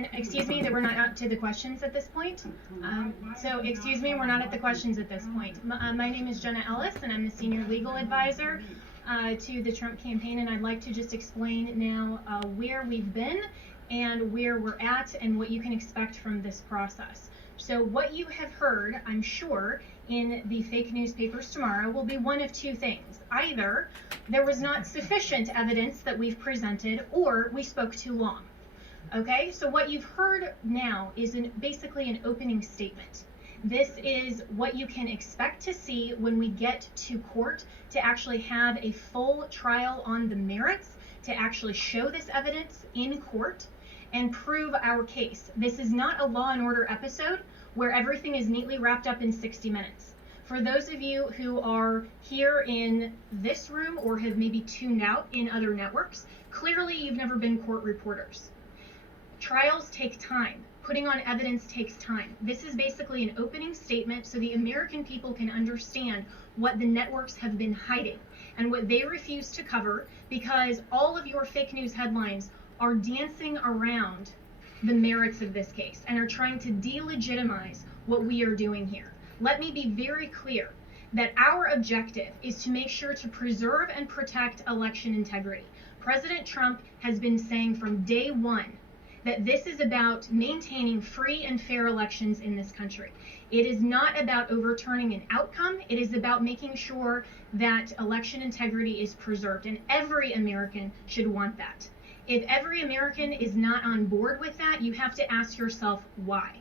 And excuse me that we're not out to the questions at this point. Excuse me, we're not at the questions at this point. My name is Jenna Ellis, and I'm the senior legal advisor to the Trump campaign, and I'd like to just explain now where we've been and where we're at and what you can expect from this process. So what you have heard, I'm sure, in the fake newspapers tomorrow will be one of two things. Either there was not sufficient evidence that we've presented, or we spoke too long. Okay, so what you've heard now is basically an opening statement. This is what you can expect to see when we get to court to actually have a full trial on the merits, to actually show this evidence in court and prove our case. This is not a Law and Order episode where everything is neatly wrapped up in 60 minutes. For those of you who are here in this room or have maybe tuned out in other networks, clearly you've never been court reporters. Trials take time. Putting on evidence takes time. This is basically an opening statement so the American people can understand what the networks have been hiding and what they refuse to cover, because all of your fake news headlines are dancing around the merits of this case and are trying to delegitimize what we are doing here. Let me be very clear that our objective is to make sure to preserve and protect election integrity. President Trump has been saying from day one that this is about maintaining free and fair elections in this country. It is not about overturning an outcome. It is about making sure that election integrity is preserved, and every American should want that. If every American is not on board with that, you have to ask yourself why.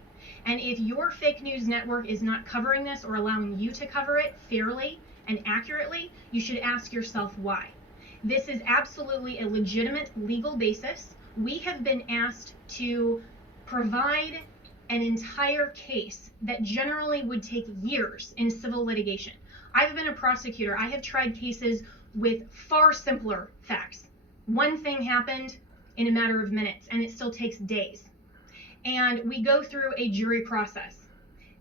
And if your fake news network is not covering this or allowing you to cover it fairly and accurately, you should ask yourself why. This is absolutely a legitimate legal basis. We have been asked to provide an entire case that generally would take years in civil litigation. I've been a prosecutor. I have tried cases with far simpler facts. One thing happened in a matter of minutes, and it still takes days. And we go through a jury process.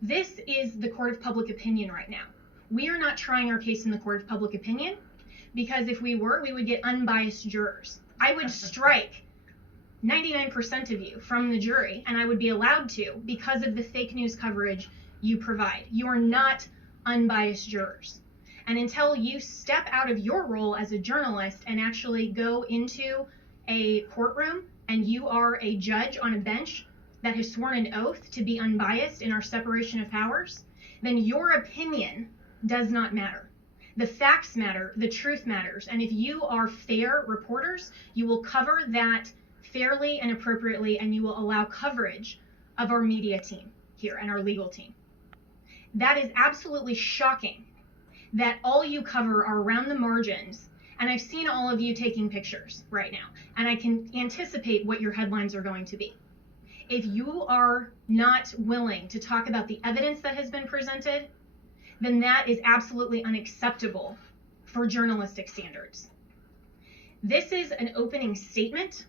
This is the court of public opinion right now. We are not trying our case in the court of public opinion, because if we were, we would get unbiased jurors. I would strike 99% of you from the jury, and I would be allowed to because of the fake news coverage you provide. You are not unbiased jurors. And until you step out of your role as a journalist and actually go into a courtroom and you are a judge on a bench that has sworn an oath to be unbiased in our separation of powers, then your opinion does not matter. The facts matter, the truth matters, and if you are fair reporters, you will cover that fairly and appropriately, and you will allow coverage of our media team here and our legal team. That is absolutely shocking that all you cover are around the margins, and I've seen all of you taking pictures right now, and I can anticipate what your headlines are going to be. If you are not willing to talk about the evidence that has been presented, then that is absolutely unacceptable for journalistic standards. This is an opening statement.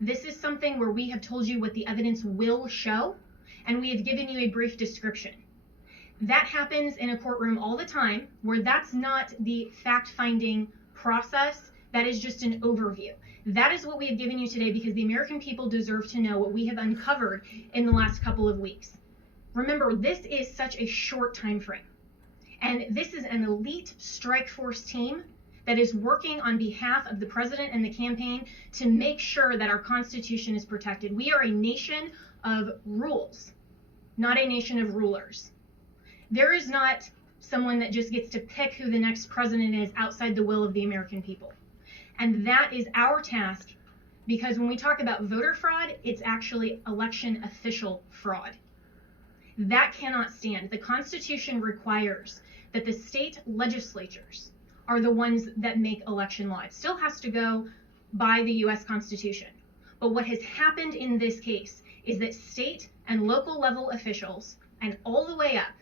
This is something where we have told you what the evidence will show, and we have given you a brief description. That happens in a courtroom all the time, where that's not the fact-finding process. That is just an overview. That is what we have given you today, because the American people deserve to know what we have uncovered in the last couple of weeks. Remember, this is such a short time frame, and this is an elite strike force team that is working on behalf of the president and the campaign to make sure that our Constitution is protected. We are a nation of rules, not a nation of rulers. There is not someone that just gets to pick who the next president is outside the will of the American people. And that is our task, because when we talk about voter fraud, it's actually election official fraud. That cannot stand. The Constitution requires that the state legislatures are the ones that make election law. It still has to go by the US Constitution. But what has happened in this case is that state and local level officials, and all the way up,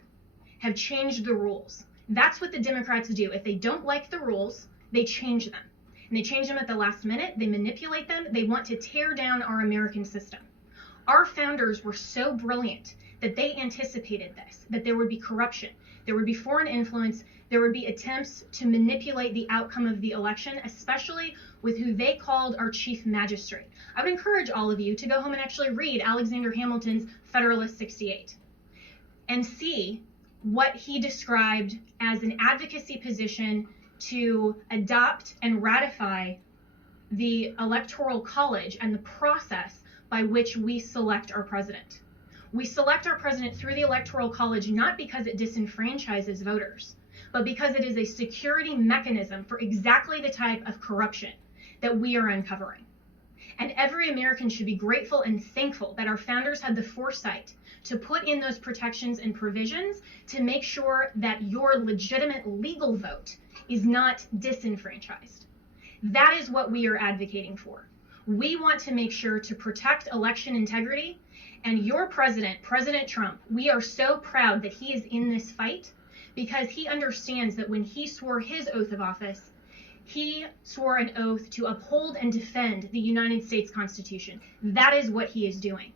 have changed the rules. That's what the Democrats do. If they don't like the rules, they change them. And they change them at the last minute. They manipulate them. They want to tear down our American system. Our founders were so brilliant that they anticipated this, that there would be corruption, there would be foreign influence, there would be attempts to manipulate the outcome of the election, especially with who they called our chief magistrate. I would encourage all of you to go home and actually read Alexander Hamilton's Federalist 68 and see what he described as an advocacy position to adopt and ratify the Electoral College and the process by which we select our president. We select our president through the Electoral College not because it disenfranchises voters, but because it is a security mechanism for exactly the type of corruption that we are uncovering. And every American should be grateful and thankful that our founders had the foresight to put in those protections and provisions to make sure that your legitimate legal vote is not disenfranchised. That is what we are advocating for. We want to make sure to protect election integrity, and your president, President Trump, we are so proud that he is in this fight because he understands that when he swore his oath of office, he swore an oath to uphold and defend the United States Constitution. That is what he is doing.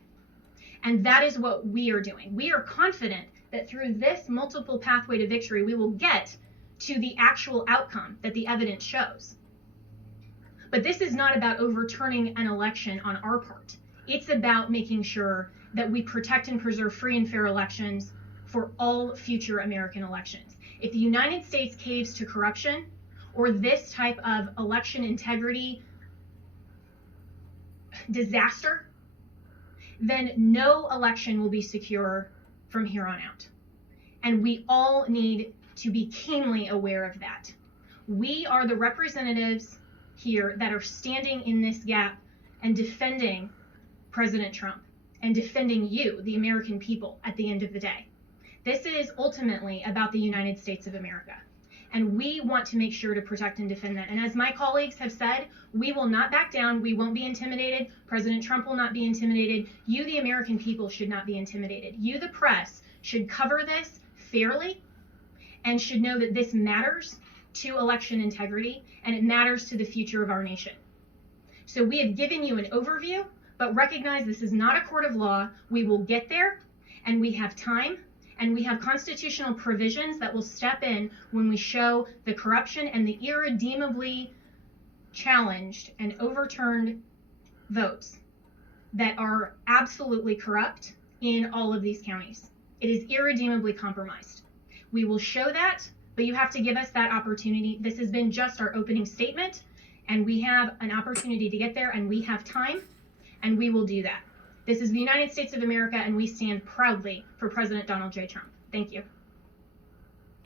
And that is what we are doing. We are confident that through this multiple pathway to victory, we will get to the actual outcome that the evidence shows. But this is not about overturning an election on our part. It's about making sure that we protect and preserve free and fair elections for all future American elections. If the United States caves to corruption or this type of election integrity disaster, then no election will be secure from here on out. And we all need to be keenly aware of that. We are the representatives here that are standing in this gap and defending President Trump and defending you, the American people, at the end of the day. This is ultimately about the United States of America. And we want to make sure to protect and defend that. And as my colleagues have said, we will not back down. We won't be intimidated. President Trump will not be intimidated. You, the American people, should not be intimidated. You, the press, should cover this fairly and should know that this matters to election integrity and it matters to the future of our nation. So we have given you an overview, but recognize this is not a court of law. We will get there, and we have time. And we have constitutional provisions that will step in when we show the corruption and the irredeemably challenged and overturned votes that are absolutely corrupt in all of these counties. It is irredeemably compromised. We will show that, but you have to give us that opportunity. This has been just our opening statement, and we have an opportunity to get there, and we have time, and we will do that. This is the United States of America, and we stand proudly for President Donald J. Trump. Thank you.